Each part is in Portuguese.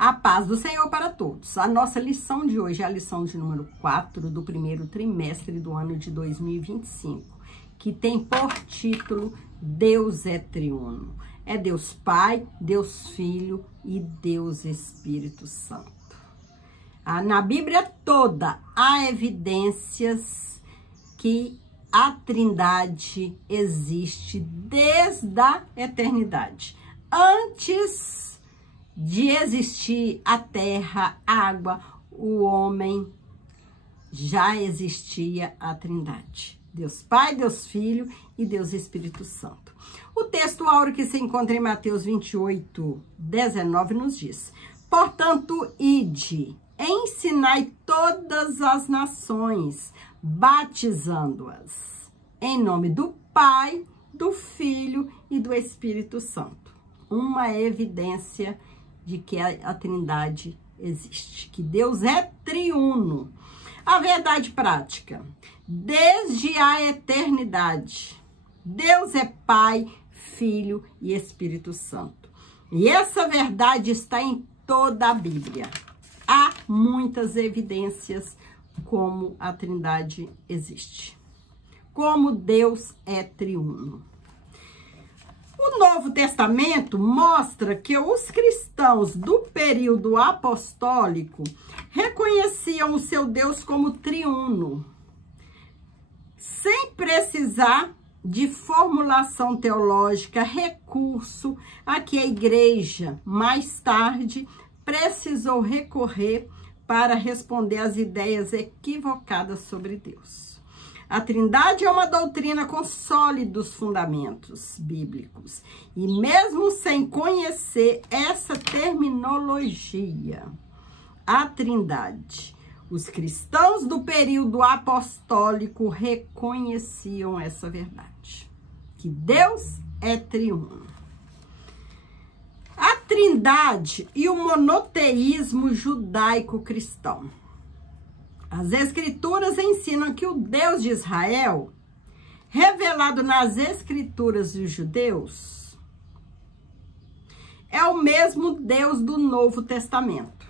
A paz do Senhor para todos. A nossa lição de hoje é a lição de número 4 do primeiro trimestre do ano de 2025, que tem por título Deus é Triuno. É Deus Pai, Deus Filho e Deus Espírito Santo. Na Bíblia toda há evidências que a Trindade existe desde a eternidade. Antes de existir a terra, a água, o homem, já existia a Trindade. Deus Pai, Deus Filho e Deus Espírito Santo. O texto áureo que se encontra em Mateus 28, 19 nos diz: portanto, ide, ensinai todas as nações, batizando-as em nome do Pai, do Filho e do Espírito Santo. Uma evidência de que a Trindade existe, que Deus é triuno. A verdade prática: desde a eternidade, Deus é Pai, Filho e Espírito Santo. E essa verdade está em toda a Bíblia. Há muitas evidências como a Trindade existe, como Deus é triuno. O Novo Testamento mostra que os cristãos do período apostólico reconheciam o seu Deus como triuno, sem precisar de formulação teológica, recurso a que a igreja, mais tarde, precisou recorrer para responder às ideias equivocadas sobre Deus. A Trindade é uma doutrina com sólidos fundamentos bíblicos. E mesmo sem conhecer essa terminologia, a Trindade, os cristãos do período apostólico reconheciam essa verdade, que Deus é triuno. A Trindade e o monoteísmo judaico-cristão. As Escrituras ensinam que o Deus de Israel, revelado nas Escrituras dos judeus, é o mesmo Deus do Novo Testamento.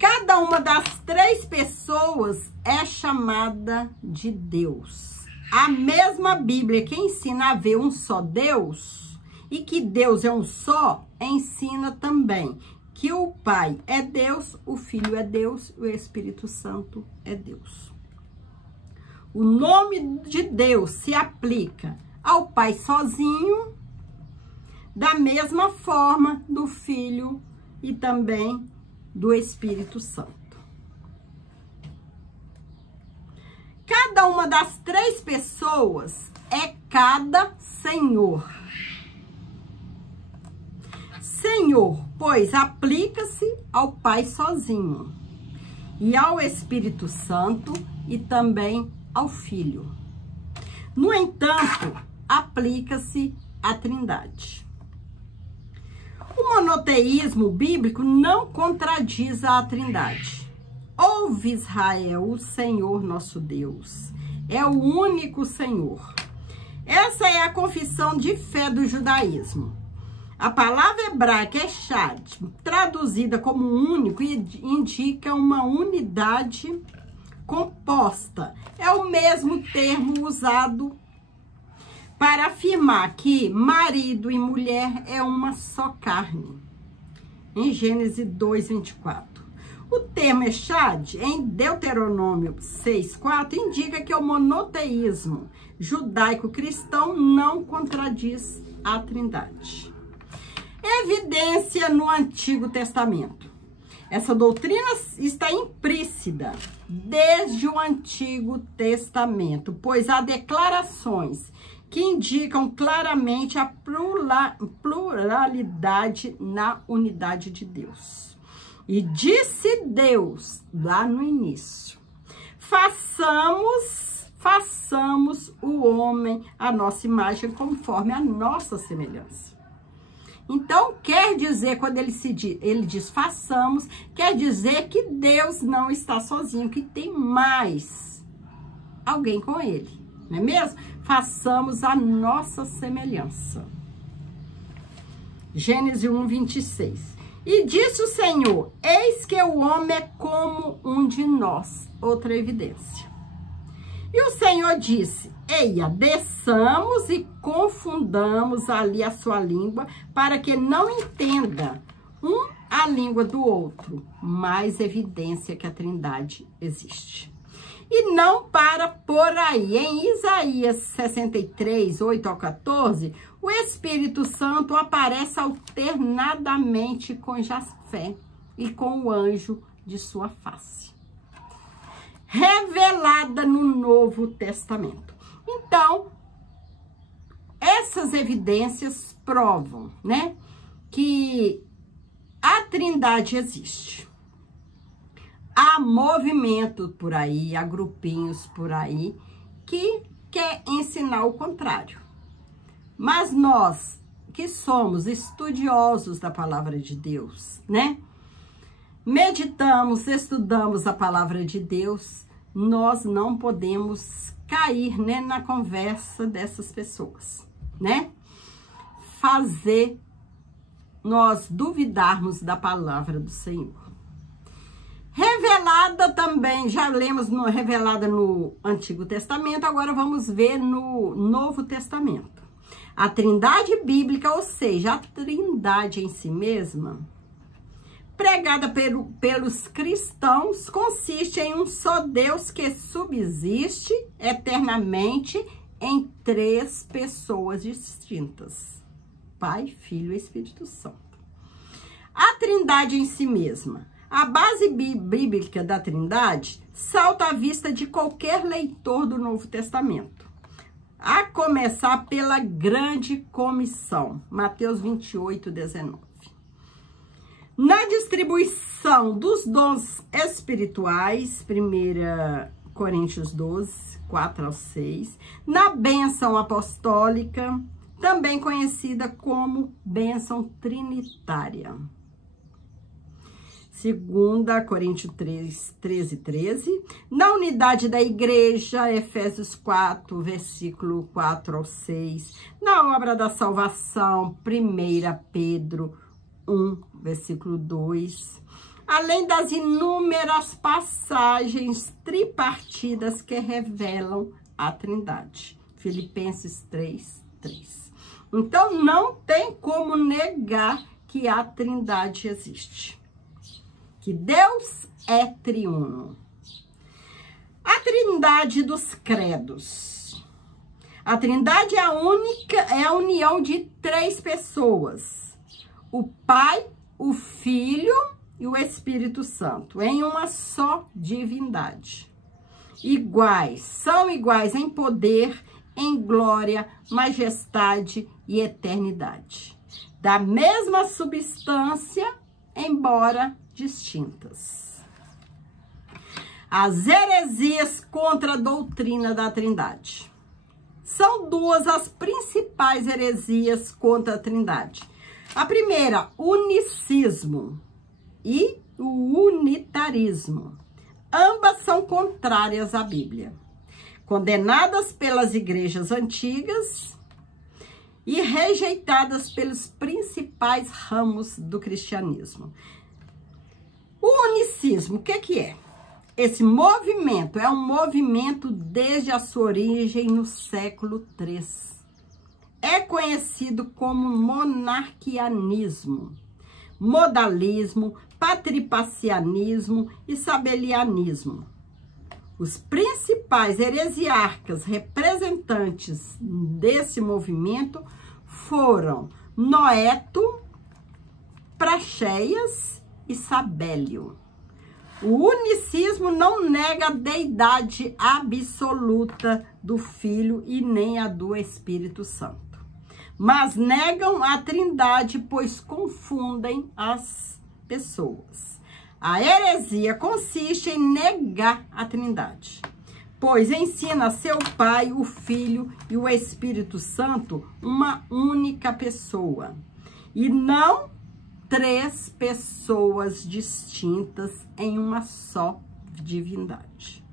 Cada uma das três pessoas é chamada de Deus. A mesma Bíblia que ensina a haver um só Deus e que Deus é um só, ensina também que o Pai é Deus, o Filho é Deus, o Espírito Santo é Deus. O nome de Deus se aplica ao Pai sozinho, da mesma forma do Filho e também do Espírito Santo. Cada uma das três pessoas é cada Senhor. Senhor, pois aplica-se ao Pai sozinho, e ao Espírito Santo e também ao Filho. No entanto, aplica-se à Trindade. O monoteísmo bíblico não contradiz a Trindade. Ouve, Israel, o Senhor nosso Deus é o único Senhor. Essa é a confissão de fé do judaísmo. A palavra hebraica echad, traduzida como único, indica uma unidade composta. É o mesmo termo usado para afirmar que marido e mulher é uma só carne, em Gênesis 2:24. O termo echad, em Deuteronômio 6:4, indica que o monoteísmo judaico-cristão não contradiz a Trindade. Evidência no Antigo Testamento. Essa doutrina está implícita desde o Antigo Testamento, pois há declarações que indicam claramente a pluralidade na unidade de Deus. E disse Deus, lá no início: façamos o homem à nossa imagem, conforme a nossa semelhança. Então, quer dizer, quando ele diz façamos, quer dizer que Deus não está sozinho, que tem mais alguém com ele, não é mesmo? Façamos a nossa semelhança. Gênesis 1, 26. E disse o Senhor, eis que o homem é como um de nós. Outra evidência. E o Senhor disse, eia, desçamos e confundamos ali a sua língua, para que não entenda a língua do outro. Mais evidência que a Trindade existe. E não para por aí. Em Isaías 63, 8 ao 14, o Espírito Santo aparece alternadamente com Jafé e com o anjo de sua face, revelada no Novo Testamento. Então, essas evidências provam, né, que a Trindade existe. Há movimento por aí, há grupinhos por aí que quer ensinar o contrário. Mas nós, que somos estudiosos da palavra de Deus, né? Meditamos, estudamos a palavra de Deus, nós não podemos cair, né, na conversa dessas pessoas, né? Fazer nós duvidarmos da palavra do Senhor. Revelada também, já lemos revelada no Antigo Testamento, agora vamos ver no Novo Testamento. A Trindade bíblica, ou seja, a Trindade em si mesma, pregada pelos cristãos, consiste em um só Deus que subsiste eternamente em três pessoas distintas: Pai, Filho e Espírito Santo. A Trindade em si mesma. A base bíblica da Trindade salta à vista de qualquer leitor do Novo Testamento, a começar pela grande comissão, Mateus 28, 19. Na distribuição dos dons espirituais, 1 Coríntios 12, 4 ao 6, na bênção apostólica, também conhecida como bênção trinitária, 2 Coríntios 3, 13, 13. Na unidade da igreja, Efésios 4, versículo 4 ao 6. Na obra da salvação, 1 Pedro 1, versículo 2. Além das inúmeras passagens tripartidas que revelam a Trindade. Filipenses 3, 3. Então, não tem como negar que a Trindade existe. Que Deus é triuno. A Trindade dos credos. A Trindade é a união de três pessoas: o Pai, o Filho e o Espírito Santo, em uma só divindade. São iguais em poder, em glória, majestade e eternidade. Da mesma substância, embora distintas. As heresias contra a doutrina da Trindade. São duas as principais heresias contra a Trindade. A primeira, unicismo e o unitarismo. Ambas são contrárias à Bíblia, condenadas pelas igrejas antigas e rejeitadas pelos principais ramos do cristianismo. O unicismo, o que é? Esse movimento é um movimento desde a sua origem no século III. É conhecido como monarquianismo, modalismo, patripacianismo e sabelianismo. Os principais heresiarcas representantes desse movimento foram Noeto, Praxéias e Sabélio. O unicismo não nega a deidade absoluta do Filho e nem a do Espírito Santo, mas negam a Trindade, pois confundem as pessoas. A heresia consiste em negar a Trindade, pois ensina a seu Pai, o Filho e o Espírito Santo uma única pessoa, e não três pessoas distintas em uma só divindade.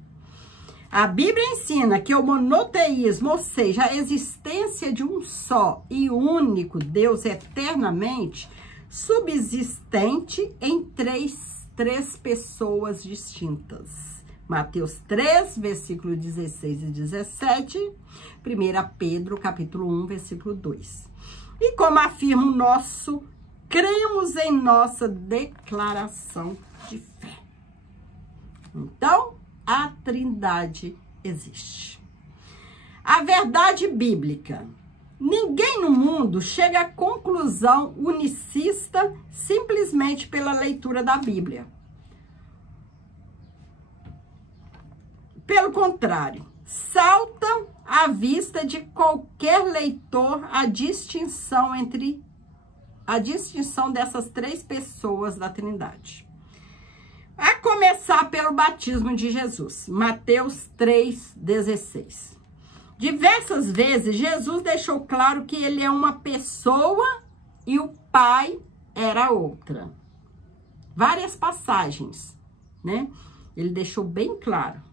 A Bíblia ensina que o monoteísmo, ou seja, a existência de um só e único Deus eternamente subsistente em três pessoas distintas. Mateus 3, versículo 16 e 17, 1 Pedro, capítulo 1, versículo 2. E como afirma o nosso, cremos em nossa declaração de fé. Então, a Trindade existe. A verdade bíblica. Ninguém no mundo chega à conclusão unicista simplesmente pela leitura da Bíblia. Pelo contrário, salta à vista de qualquer leitor a distinção dessas três pessoas da Trindade. A começar pelo batismo de Jesus, Mateus 3,16. Diversas vezes, Jesus deixou claro que ele é uma pessoa e o Pai era outra. Várias passagens, né? Ele deixou bem claro.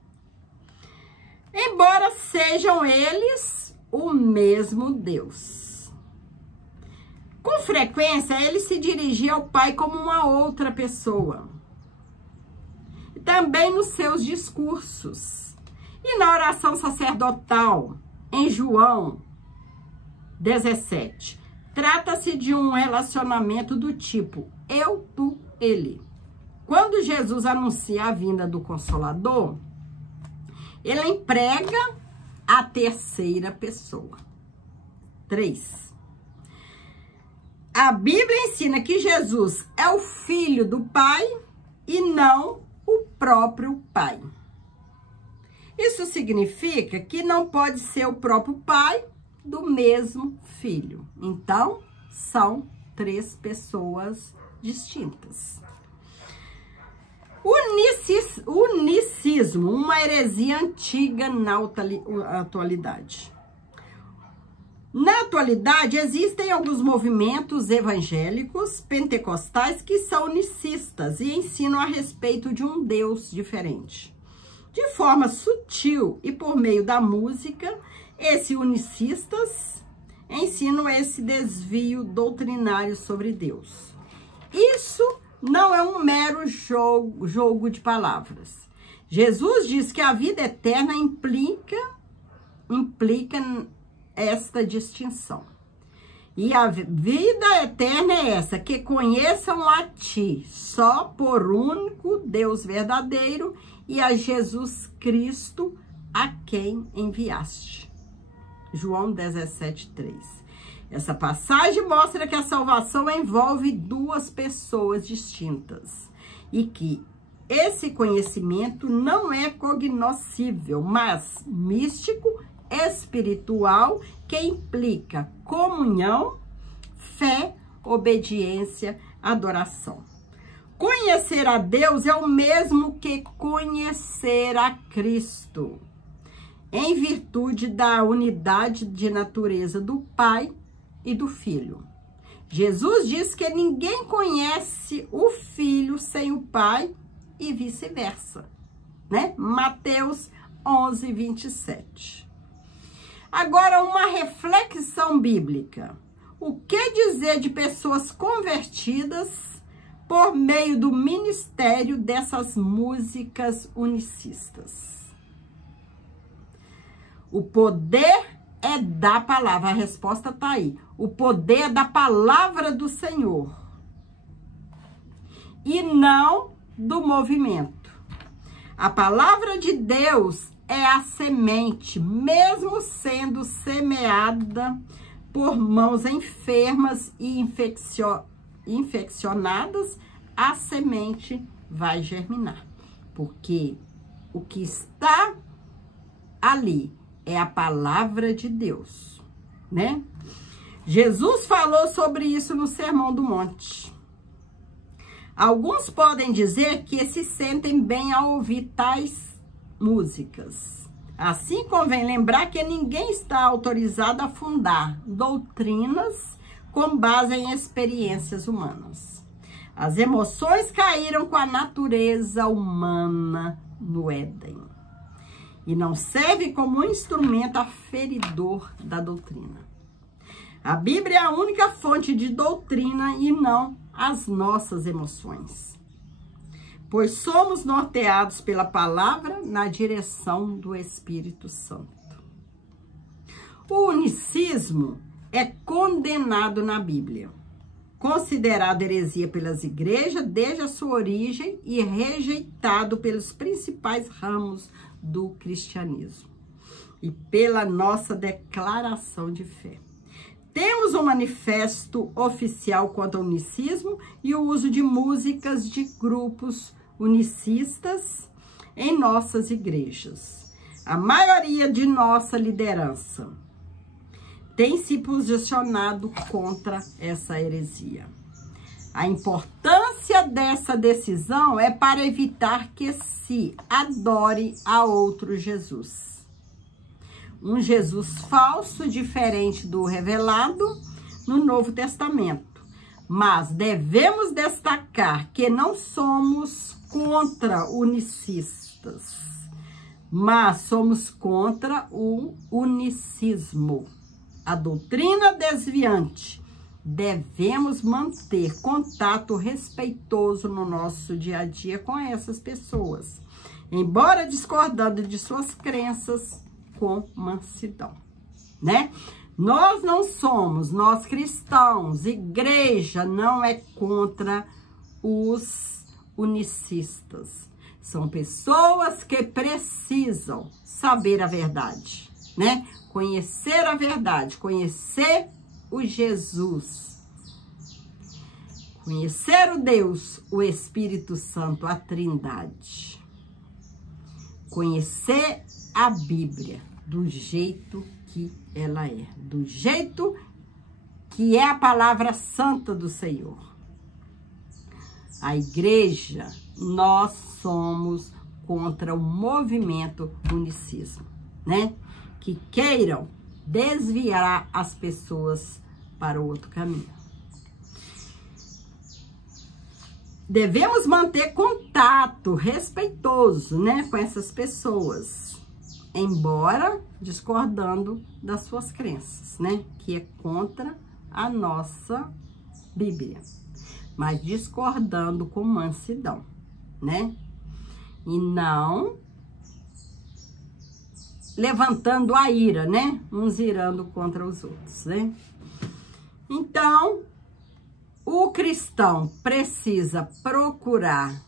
Embora sejam eles o mesmo Deus. Com frequência, ele se dirigia ao Pai como uma outra pessoa. Também nos seus discursos. E na oração sacerdotal, em João 17, trata-se de um relacionamento do tipo eu, tu, ele. Quando Jesus anuncia a vinda do Consolador, ele emprega a terceira pessoa. 3. A Bíblia ensina que Jesus é o Filho do Pai e não o próprio Pai. Isso significa que não pode ser o próprio Pai do mesmo Filho. Então, são três pessoas distintas. Unicismo, uma heresia antiga na atualidade. Na atualidade, existem alguns movimentos evangélicos pentecostais que são unicistas e ensinam a respeito de um Deus diferente. De forma sutil e por meio da música, esses unicistas ensinam esse desvio doutrinário sobre Deus. Isso não é um mero jogo de palavras. Jesus diz que a vida eterna implica esta distinção. E a vida eterna é essa, que conheçam a ti, só por único Deus verdadeiro, e a Jesus Cristo, a quem enviaste. João 17:3. Essa passagem mostra que a salvação envolve duas pessoas distintas e que esse conhecimento não é cognoscível, mas místico, espiritual, que implica comunhão, fé, obediência, adoração. Conhecer a Deus é o mesmo que conhecer a Cristo, em virtude da unidade de natureza do Pai e do Filho. Jesus diz que ninguém conhece o Filho sem o Pai e vice-versa, né? Mateus 11:27. Agora, uma reflexão bíblica. O que dizer de pessoas convertidas por meio do ministério dessas músicas unicistas? O poder é da palavra. A resposta está aí. O poder é da palavra do Senhor e não do movimento. A palavra de Deus é a semente, mesmo sendo semeada por mãos enfermas e infeccionadas, a semente vai germinar. Porque o que está ali é a palavra de Deus, né? Jesus falou sobre isso no Sermão do Monte. Alguns podem dizer que se sentem bem ao ouvir tais músicas. Assim, convém lembrar que ninguém está autorizado a fundar doutrinas com base em experiências humanas. As emoções caíram com a natureza humana no Éden. e não serve como instrumento aferidor da doutrina. A Bíblia é a única fonte de doutrina e não as nossas emoções, pois somos norteados pela palavra na direção do Espírito Santo. O unicismo é condenado na Bíblia, considerado heresia pelas igrejas desde a sua origem e rejeitado pelos principais ramos do cristianismo e pela nossa declaração de fé. Temos um manifesto oficial contra o unicismo e o uso de músicas de grupos unicistas em nossas igrejas. A maioria de nossa liderança tem se posicionado contra essa heresia. A importância dessa decisão é para evitar que se adore a outro Jesus. Um Jesus falso, diferente do revelado no Novo Testamento. Mas devemos destacar que não somos contra unicistas, mas somos contra o unicismo, a doutrina desviante. Devemos manter contato respeitoso no nosso dia a dia com essas pessoas, embora discordando de suas crenças, com mansidão, né? Nós cristãos, igreja não é contra os unicistas. São pessoas que precisam saber a verdade, né? Conhecer a verdade, conhecer o Jesus, conhecer o Deus, o Espírito Santo, a Trindade. Conhecer a Bíblia do jeito que ela é, do jeito que é a palavra santa do Senhor. A igreja, nós somos contra o movimento unicismo, né? Que queiram desviar as pessoas para o outro caminho. Devemos manter contato respeitoso, né, com essas pessoas, embora discordando das suas crenças, né, que é contra a nossa Bíblia, mas discordando com mansidão, né, e não levantando a ira, né, uns irando contra os outros, né. Então, o cristão precisa procurar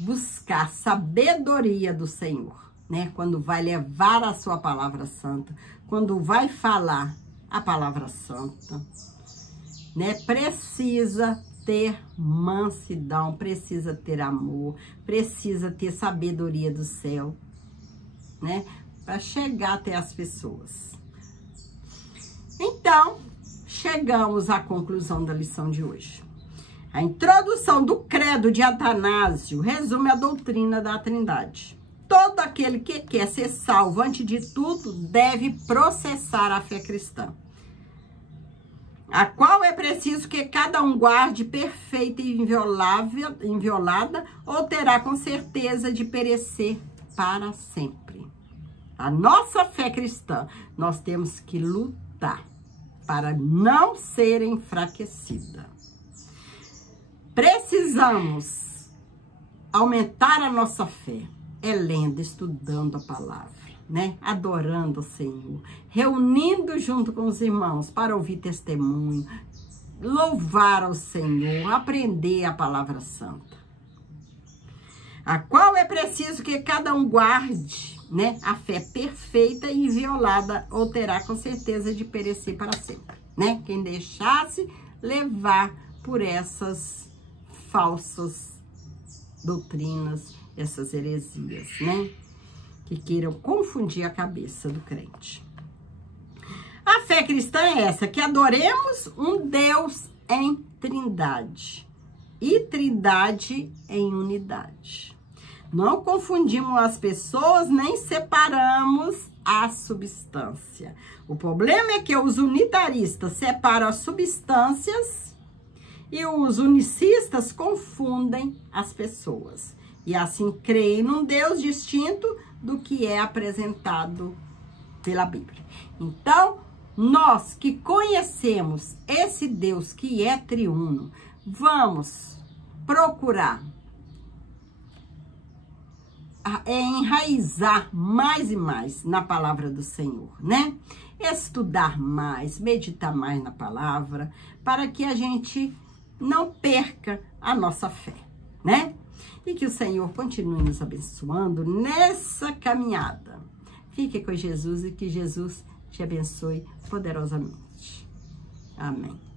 buscar sabedoria do Senhor, né? Quando vai levar a sua palavra santa, quando vai falar a palavra santa, né? Precisa ter mansidão, precisa ter amor, precisa ter sabedoria do céu, né? Para chegar até as pessoas. Então, chegamos à conclusão da lição de hoje. A introdução do credo de Atanásio resume a doutrina da Trindade. Todo aquele que quer ser salvo, antes de tudo, deve processar a fé cristã, a qual é preciso que cada um guarde perfeita e inviolada, ou terá com certeza de perecer para sempre. A nossa fé cristã, nós temos que lutar para não ser enfraquecida. Precisamos aumentar a nossa fé, lendo, estudando a palavra, né? Adorando o Senhor, reunindo junto com os irmãos para ouvir testemunho, louvar ao Senhor, aprender a palavra santa, a qual é preciso que cada um guarde, né, a fé perfeita e inviolada, ou terá com certeza de perecer para sempre, né? Quem deixasse levar por essas falsas doutrinas, essas heresias, né? Que queiram confundir a cabeça do crente. A fé cristã é essa, que adoremos um Deus em trindade e trindade em unidade. Não confundimos as pessoas, nem separamos a substância. O problema é que os unitaristas separam as substâncias e os unicistas confundem as pessoas. E assim creem num Deus distinto do que é apresentado pela Bíblia. Então, nós que conhecemos esse Deus que é triuno, vamos procurar enraizar mais e mais na palavra do Senhor, né? Estudar mais, meditar mais na palavra, para que a gente não perca a nossa fé, né? E que o Senhor continue nos abençoando nessa caminhada. Fique com Jesus e que Jesus te abençoe poderosamente. Amém.